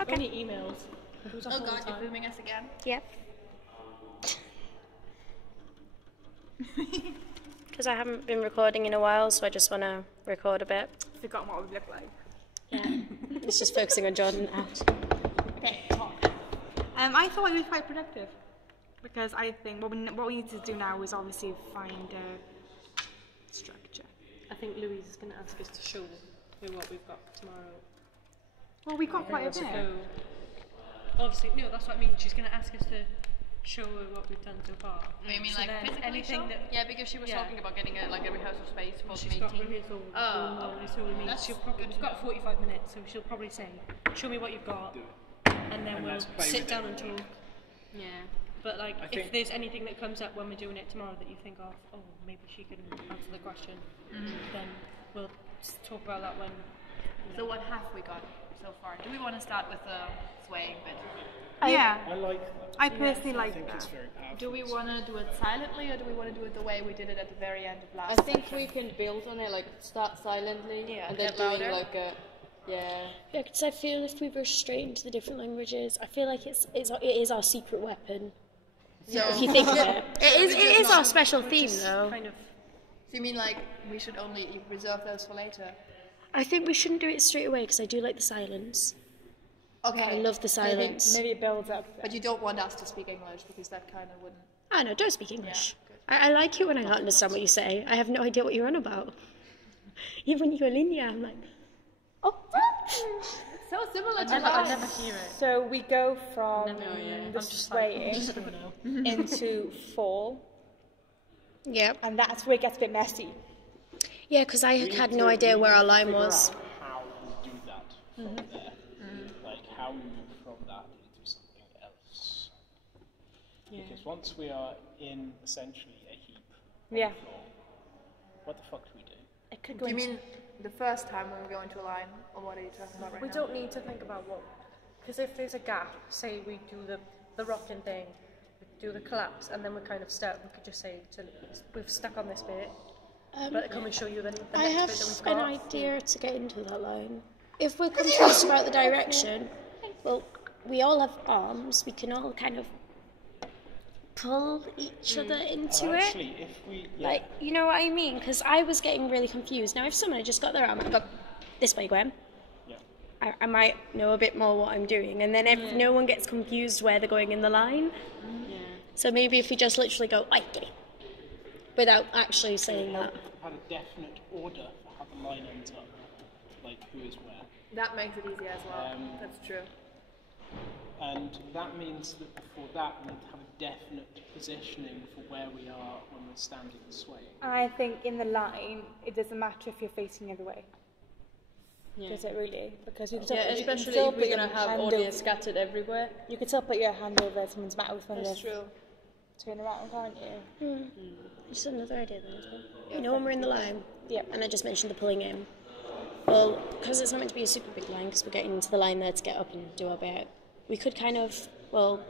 Okay. Only emails. Oh god, you're booming us again. Yep. Because I haven't been recording in a while, so I just want to record a bit. Forgotten what we look like. Yeah. It's just focusing on Jordan now. Okay, I thought it was quite productive. Because I think what we need to do now is obviously find a structure. I think Louise is going to ask us to show her what we've got tomorrow. Well, we got quite a bit. So, obviously, no, that's what I mean. She's going to ask us to show her what we've done so far. You mean so like then physically anything show? that Yeah, because she was talking about getting a rehearsal space for the she's got meeting. rehearsal. Oh, So we mean That's she'll probably, good we've to got 45 minutes, so she'll probably say, "Show me what you've got," and then we'll sit down and talk. yeah. But like, if there's anything that comes up when we're doing it tomorrow that you think of, oh, maybe she can answer the question, then we'll talk about that when. So what have we got so far? Do we want to start with the swaying bit? Yeah, I like that. I personally I like think it's that. very powerful. Do we want to do it silently, or do we want to do it the way we did it at the very end of I last think session? we can build on it, like start silently, Yeah, and then get doing louder. like a, yeah. Yeah, because I feel if we rush straight into the different languages, I feel like it is our secret weapon. So, If you think of it. It is our special theme, though. Kind of. so you mean like we should only reserve those for later? I think we shouldn't do it straight away, because I do like the silence. Okay. I love the silence. Maybe it builds up. But you don't want us to speak English because that kind of wouldn't. I know, don't speak English. Yeah, I like it when I can't understand what you say. I have no idea what you're on about. Even when you go linear, I'm like, oh, So similar to I us. never hear it. So we go from the I'm just like, swaying into fall, yeah. and that's where it gets a bit messy. Yeah, because I had no idea where our line was. How we do that from there. Like how we move from that into something else. Because once we are in essentially a heap on Yeah. the floor, what the fuck do we do? It could Do go you into mean the first time when we go into a line, or what are you talking about right we now? don't need to think about what, because if there's a gap, say we do the rocking thing, we do the collapse, and then we're kind of stuck. We could just say we've stuck on this bit. But can we show you the next I have bit that we've an got? idea to get into that line. If we're confused about the direction, well, we all have arms. We can all kind of pull each other into And it. actually, if we Like, you know what I mean? Because I was getting really confused. Now, if someone had just got their arm and gone, this way, Gwen, yeah. I might know a bit more what I'm doing. And then if no one gets confused where they're going in the line. So maybe if we just literally go, I get it, without actually saying that. Had a definite order for how the line ends up, like who is where. That makes it easier as well. That's true. And that means that before that we need to have a definite positioning for where we are when we're standing and swaying. I think in the line, it doesn't matter if you're facing the other way. Does it really? Because you can still, Yeah, you can especially still if we're put your gonna have hand audience over- scattered everywhere. You can still put your hand over someone's mouth when That's they true. turn around, can't you? Just another idea then as well. You know when we're in the line? Yep. And I just mentioned the pulling in. Well, because it's not meant to be a super big line, because we're getting into the line there to get up and do our bit, we could kind of, well,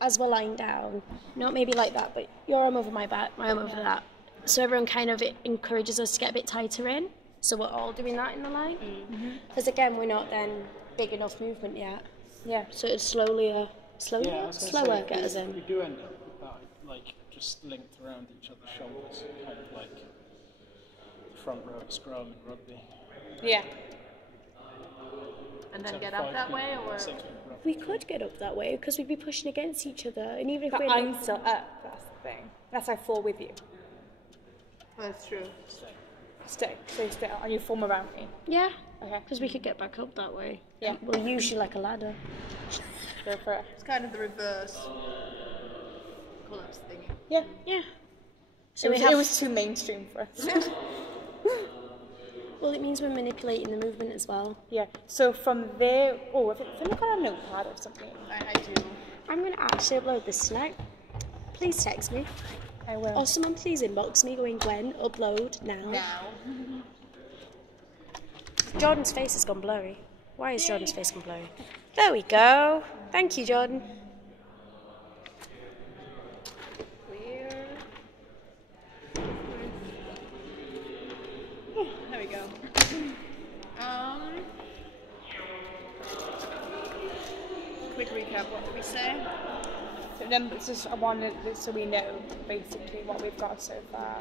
as we're lying down, not maybe like that, but your arm over my back, my arm over that. So everyone kind of, it encourages us to get a bit tighter in. So we're all doing that in the line. Because again, we're not then big enough movement yet. Yeah. So it's slower, I was gonna slower say, get us we in. do end up with that, like just linked around each other's shoulders, kind of like the front row of scrum in rugby. Yeah. And then So get up 5 that people, way, or 6 people roughly. We could get up that way because we'd be pushing against each other, and even if But we're I'm still up, that's the thing. That's I fall with you. that's true. Stay still, and you form around me. yeah, Okay. because we could get back up that way. Yeah. Well, usually like a ladder. Go for it. It's kind of the reverse collapse thingy. Yeah. Yeah. So It we was, have. it was too mainstream for us. Well, it means we're manipulating the movement as well. Yeah. So from there, if anyone got a notepad or something, I do. I'm gonna actually upload this tonight. Please text me, I will. or someone please inbox me going, Gwen, upload now. Now. Jordan's face has gone blurry. Why is Jordan's face gone blurry? There we go. Thank you, Jordan. There we go. quick recap. What did we say? So numbers, just I wanted so we know basically what we've got so far.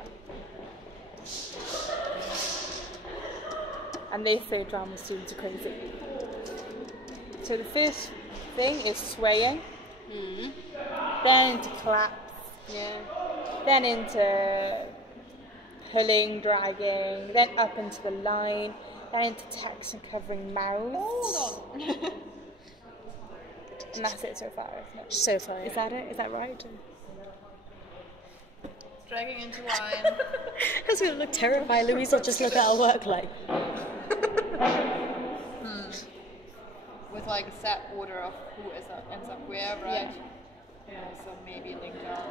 And they say drama students are crazy. So the first thing is swaying, then into collapse, then into pulling, dragging, then up into the line, then into text and covering mouths. Hold on. And that's it so far, isn't it? So far. Is that it? Is that right? Dragging into line. That's going to look terrifying. Louise will just look at our work like. With like a set order of who ends up where, right? Yeah. So maybe link out.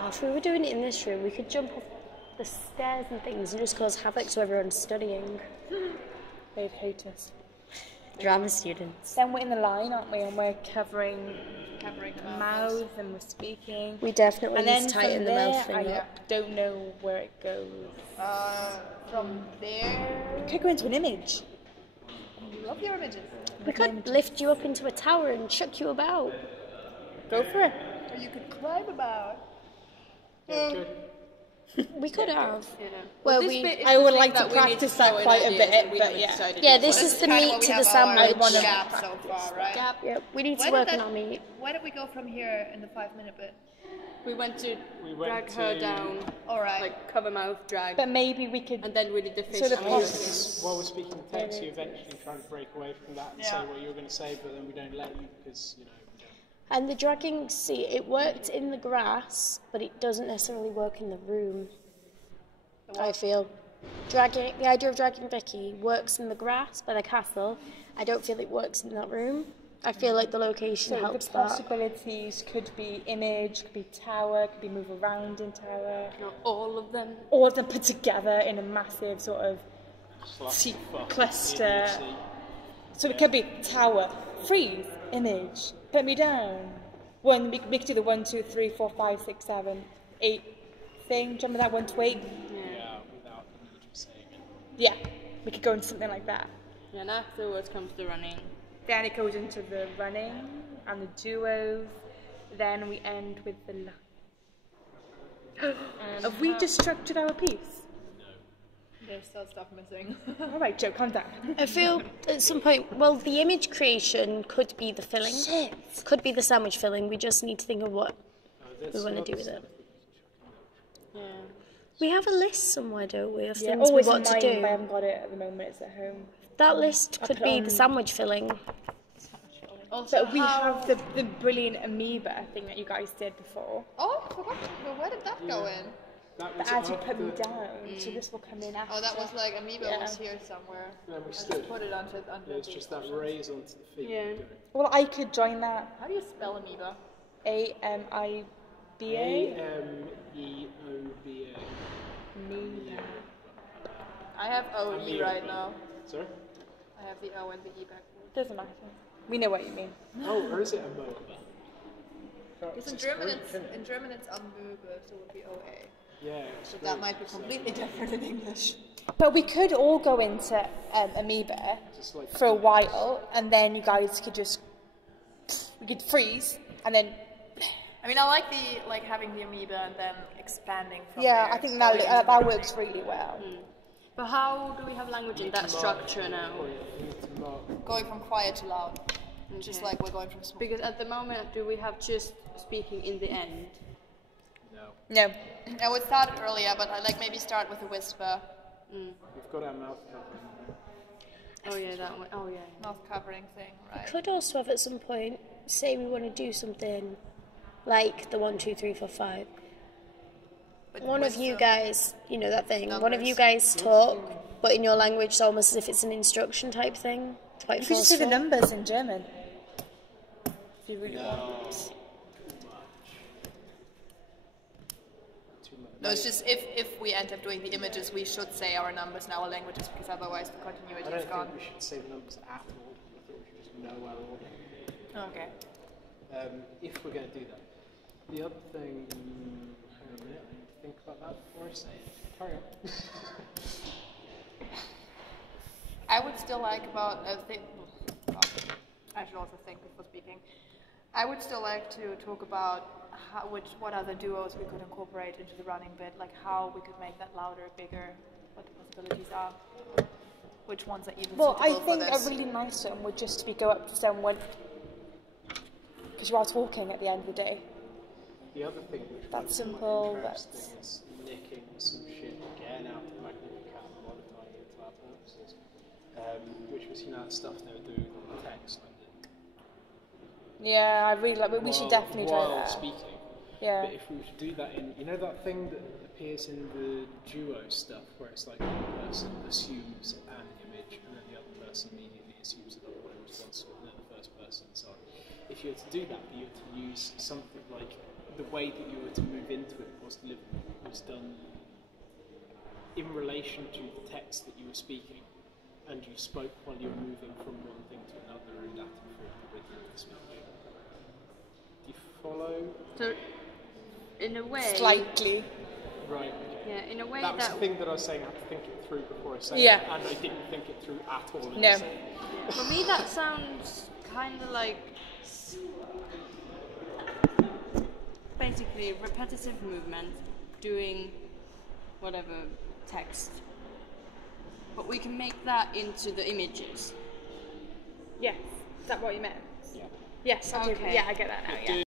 Oh, if we were doing it in this room, we could jump off the stairs and things and just cause havoc to everyone studying. They'd hate us. Drama students. Then we're in the line, aren't we? And we're covering The mouth and we're speaking. We definitely And need then to tighten from the there, mouth thing I up. don't know where it goes. From there. Could go into an image. Love your images. We could lift you up into a tower and chuck you about. Go for it. Or you could climb about. We could have. Yeah. Well, This we. bit is I the would thing like to that we need practice throw that in quite a ideas bit, and we but haven't yeah. decided Yeah, yet. this is the meat to the sandwich. Gap so far, right? Yeah, we need to Where work did on our meat. Where did we go from here in the 5-minute bit? We went to We went drag her to- down, All right. like cover mouth, drag, But maybe we could. and then we did the fish. So the and pos- everything. While we're speaking text, you eventually try to break away from that and say what you were going to say, but then we don't let you because, you know, we don't. And the dragging, see, it worked in the grass, but it doesn't necessarily work in the room. I feel. The idea of dragging Vicky works in the grass by the castle. I don't feel it works in that room. I feel like the location So helps the that. possibilities could be image, could be tower, could be move around in tower. Not all of them. All of them put together in a massive sort of Slash fuck cluster. idiocy. So it could be tower, freeze, image, put me down. We could do the 1, 2, 3, 4, 5, 6, 7, 8 thing. Do you remember that 1 to 8? Yeah, without the need of saying it. Yeah, we could go into something like that. Yeah, and afterwards comes the running. Then it goes into the running and the duos. Then we end with the line. Have we just structured our piece? There's still stuff missing. All right, Joe, calm down. I feel at some point, well, the image creation could be the filling. Could be the sandwich filling. We just need to think of what we want to do with it. Yeah. We have a list somewhere, don't we, of Yeah, things we always in want to mind, do. but I haven't got it at the moment. It's at home. That list could put be on- the sandwich filling. Also, But we have the brilliant amoeba thing that you guys did before. Oh, I forgot. But where did that go in? That But was as you after- put me down, so this will come in after. Oh, that was like Amoeba Yeah. was here somewhere. Then we I stood. just put it onto Yeah, it's just that raise onto the feet. Yeah. Well, I could join that. How do you spell Amoeba? AMIBA. AMEOBA. Amoeba. I have OE Amoeba. right now. Sorry? I have the O and the E backward. Doesn't matter. We know what you mean. Oh, or is it a MOBA? Because in German it's Amöbe, so it would be OA. Yeah. But that might be completely different in English. But we could all go into amoeba Just like for a while, and then you guys could just we could freeze, and then I mean, I like having the amoeba and then expanding from yeah, there. I think that works really well. But how do we have language in that structure now? you need to mark. Going from quiet to loud. Just like we're going from small. Because at the moment, do we have just speaking in the end? No. No, I would start it earlier, but I like maybe start with a whisper. We've got our mouth covering. Oh yeah, that one. Oh yeah. Mouth covering thing, right? Could also have at some point say we want to do something like the 1, 2, 3, 4, 5. But One of with you the- guys, you know that thing. One of you Numbers. guys talk, but in your language, it's almost as if it's an instruction type thing. It's quite you could just say the forceful. numbers in German. If you really want. Too much. No, it's just if we end up doing the images, we should say our numbers in our languages because otherwise the I continuity don't is gone. think we should say the numbers at all. I think we should just know our order. Okay. If we're going to do that. The other thing, hang on a minute, I need to think about that before I say it. Carry on. I would still like about I should also think before speaking. I would still like to talk about what other duos we could incorporate into the running bit, like how we could make that louder, bigger, what the possibilities are, which ones are even Well, I suitable for think this. a really nice one would just be go up to someone, because you are talking at the end of the day. The other thing which That's was simple, interesting is nicking some shit again out of the Magnificat and modifying it to our purposes. Which was, that stuff they were doing on the text. Yeah, I really like. But we should definitely try while that. speaking. Yeah. But if we were to do that in, that thing that appears in the duo stuff, where it's like one person assumes an image and then the other person immediately assumes another one in response to it, and then the first person, so on. If you were to do that, you were to use something like the way that you were to move into it was done in relation to the text that you were speaking, and you spoke while you were moving from one thing to another, and that informed the rhythm of the speech. Do you follow? So, in a way. Slightly. Right. Yeah, in a way That was the thing that I was saying. I had to think it through before I say Yeah. it, and I didn't think it through at all. in No. the same. For me, that sounds kind of like basically repetitive movement, doing whatever text. But we can make that into the images. Yes. Is that what you meant? Yeah. Yes. I do. Okay. Yeah, I get that now. Yeah.